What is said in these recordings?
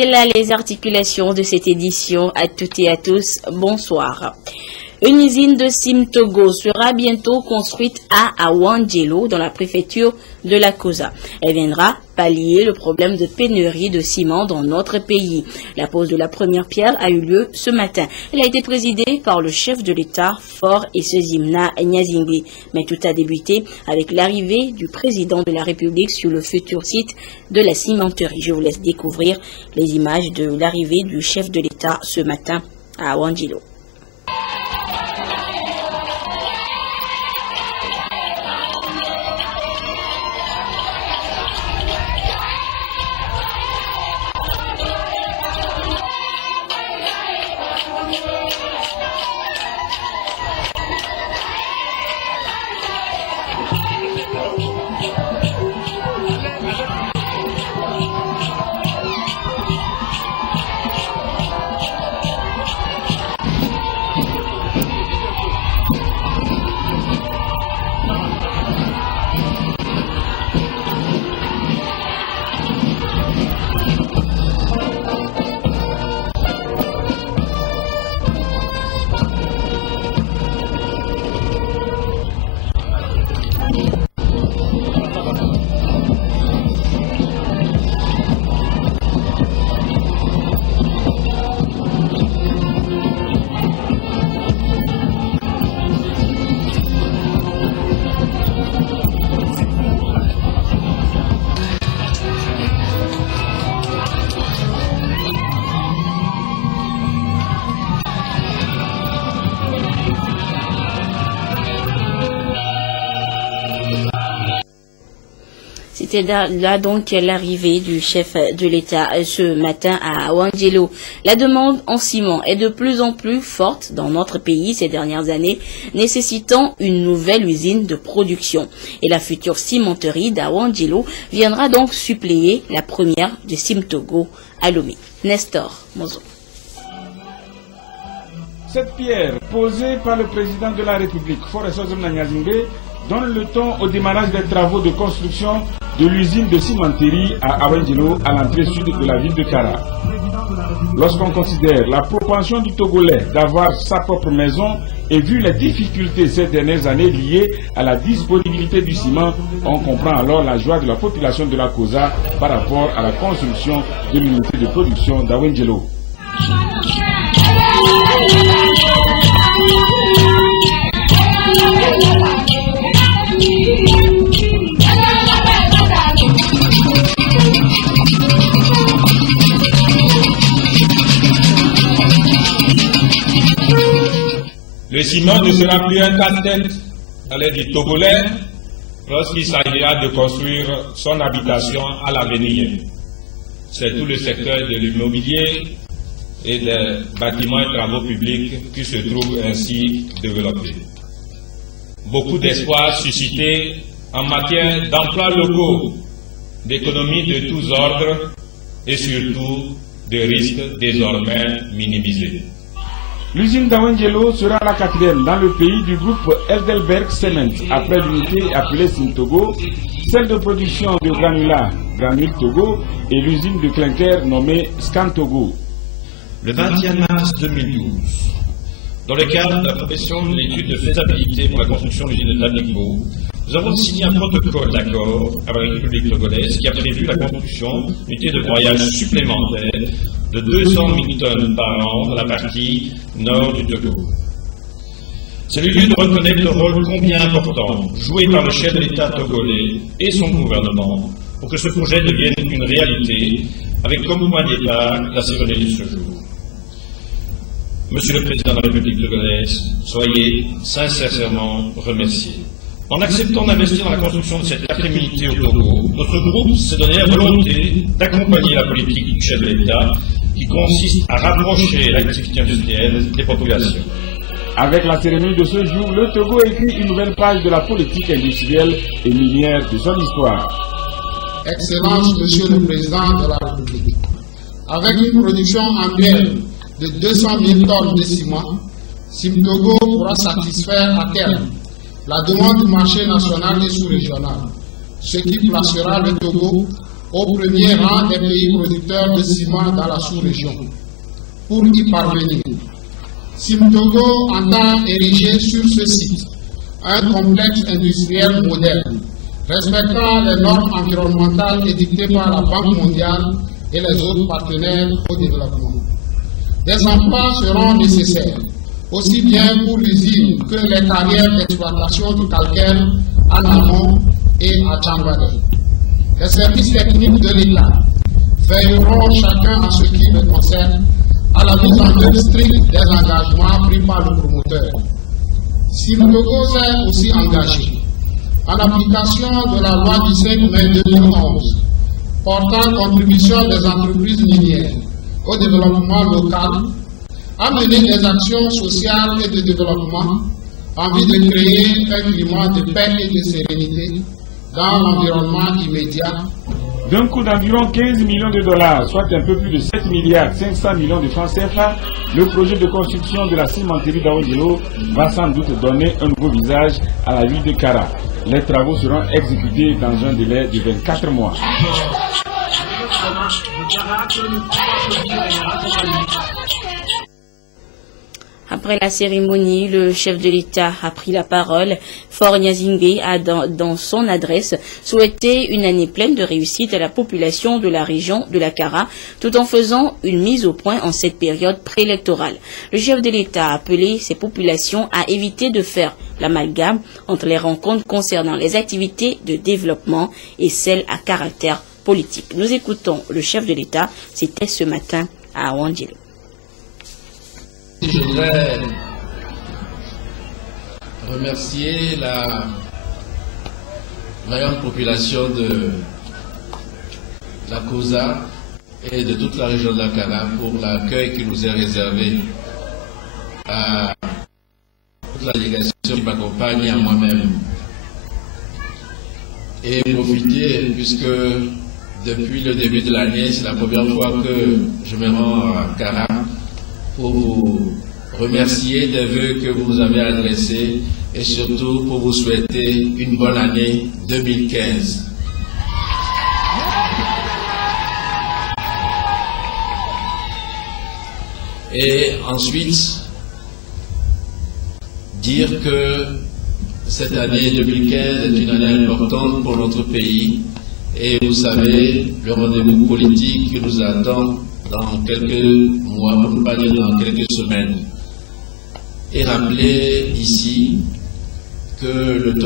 C'était là les articulations de cette édition. À toutes et à tous, bonsoir. Une usine de Sim-Togo sera bientôt construite à Awandjelo, dans la préfecture de la Kosa. Elle viendra pallier le problème de pénurie de ciment dans notre pays. La pose de la première pierre a eu lieu ce matin. Elle a été présidée par le chef de l'État, Faure Essezimna Nyazingbe. Mais tout a débuté avec l'arrivée du président de la République sur le futur site de la cimenterie. Je vous laisse découvrir les images de l'arrivée du chef de l'État ce matin à Awandjelo. C'était là donc l'arrivée du chef de l'État ce matin à Awandjelo. La demande en ciment est de plus en plus forte dans notre pays ces dernières années, nécessitant une nouvelle usine de production. Et la future cimenterie d'Awandjelo viendra donc suppléer la première de Sim-Togo à Lomé. Nestor Mozo. Cette pierre posée par le président de la République, Faure Essezimna Nyazingbe, donne le ton au démarrage des travaux de construction de l'usine de cimenterie à Awandjelo, à l'entrée sud de la ville de Kara. Lorsqu'on considère la propension du Togolais d'avoir sa propre maison et vu les difficultés ces dernières années liées à la disponibilité du ciment, on comprend alors la joie de la population de la Kosa par rapport à la construction de l'unité de production d'Awandjelo. Le ciment ne sera plus un casse-tête à l'aide du Togolais lorsqu'il s'agira de construire son habitation à l'avenir. C'est tout le secteur de l'immobilier et des bâtiments et travaux publics qui se trouvent ainsi développés. Beaucoup d'espoir suscités en matière d'emplois locaux, d'économies de tous ordres et surtout de risques désormais minimisés. L'usine d'Awandjelo sera la quatrième dans le pays du groupe Heidelberg Cement, après l'unité appelée Sim-Togo, celle de production de granulats, Granule Togo, et l'usine de clinker nommée Scan-Togo. Le 21 mars 2012, dans le cadre de la profession de l'étude de faisabilité pour la construction de l'usine de Tabigbo, nous avons signé un protocole d'accord avec la République togolaise qui a prévu la construction d'unités de broyage supplémentaires de 200 000 tonnes par an dans la partie nord du Togo. C'est le lieu de reconnaître le rôle combien important joué par le chef de l'État togolais et son gouvernement pour que ce projet devienne une réalité avec comme point de départ la cérémonie de ce jour. Monsieur le Président de la République togolaise, soyez sincèrement remercié. En acceptant d'investir dans la construction de cette quatrième unité au Togo, notre groupe s'est donné la volonté d'accompagner la politique du chef de l'État qui consiste à rapprocher l'activité industrielle des populations. Avec la cérémonie de ce jour, le Togo écrit une nouvelle page de la politique industrielle et minière de son histoire. Excellence, Monsieur le Président de la République, avec une production annuelle de 200 000 tonnes de ciment, Sim-Togo pourra satisfaire à terme la demande du marché national et sous-régional, ce qui placera le Togo au premier rang des pays producteurs de ciment dans la sous-région. Pour y parvenir, Simtogo entend ériger sur ce site un complexe industriel moderne, respectant les normes environnementales édictées par la Banque mondiale et les autres partenaires au développement. Des emplois seront nécessaires, aussi bien pour l'usine que les carrières d'exploitation du calcaire en amont et à Tchambadé. Les services techniques de l'État veilleront chacun en ce qui le concerne à la mise en œuvre stricte des engagements pris par le promoteur. Simtogo s'est aussi engagé en application de la loi du 5 mai 2011 portant contribution des entreprises minières au développement local, à mener des actions sociales et de développement en vue de créer un climat de paix et de sérénité dans l'environnement immédiat. D'un coût d'environ 15 millions de dollars, soit un peu plus de 7 milliards 500 millions de francs CFA, le projet de construction de la cimenterie d'Awon Djelo va sans doute donner un nouveau visage à la ville de Kara. Les travaux seront exécutés dans un délai de 24 mois. Après la cérémonie, le chef de l'État a pris la parole. Faure Gnassingbé a, dans son adresse, souhaité une année pleine de réussite à la population de la région de la Kara, tout en faisant une mise au point en cette période préélectorale. Le chef de l'État a appelé ces populations à éviter de faire l'amalgame entre les rencontres concernant les activités de développement et celles à caractère politique. Nous écoutons le chef de l'État, c'était ce matin à Awon Djelo. Je voudrais remercier la vaillante population de la COSA et de toute la région de la Kara pour l'accueil qui nous est réservé à toute la délégation qui m'accompagne et à moi-même. Et profiter, puisque depuis le début de l'année, c'est la première fois que je me rends à Kara, pour vous remercier des vœux que vous avez adressés et surtout pour vous souhaiter une bonne année 2015. Et ensuite, dire que cette année 2015 est une année importante pour notre pays et vous savez, le rendez-vous politique qui nous attend dans quelques mois, pour ne pas dire dans quelques semaines, et rappeler ici que le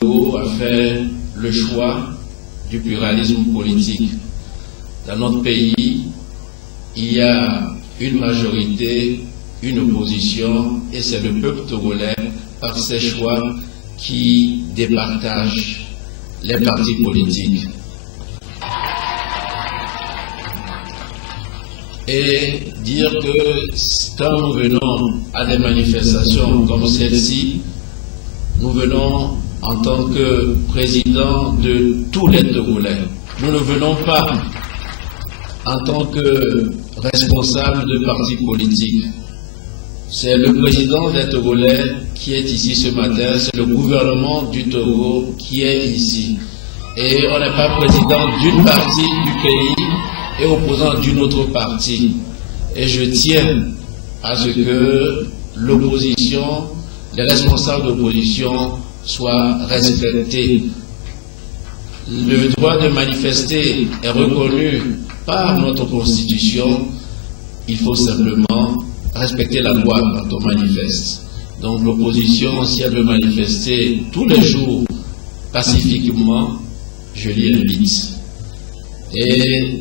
Togo a fait le choix du pluralisme politique. Dans notre pays, il y a une majorité, une opposition, et c'est le peuple togolais, par ses choix, qui départage les partis politiques. Et dire que quand nous venons à des manifestations comme celle-ci, nous venons en tant que président de tous les Togolais. Nous ne venons pas en tant que responsable de partis politiques. C'est le président des Togolais qui est ici ce matin, c'est le gouvernement du Togo qui est ici. Et on n'est pas président d'une partie du pays et opposant d'une autre partie. Et je tiens à ce que l'opposition, les responsables d'opposition soient respectés. Le droit de manifester est reconnu par notre Constitution. Il faut simplement respecter la loi quand on manifeste. Donc l'opposition, si elle veut manifester tous les jours pacifiquement, je l'y invite. Et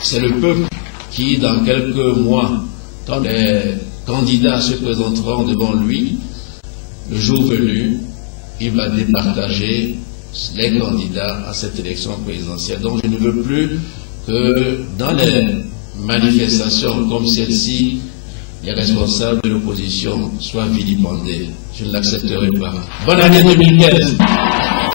c'est le peuple qui, dans quelques mois, quand les candidats se présenteront devant lui, le jour venu, il va départager les candidats à cette élection présidentielle. Donc je ne veux plus que dans les manifestations comme celle-ci, les responsables de l'opposition soient vilipendés. Je ne l'accepterai pas. Bonne année 2015.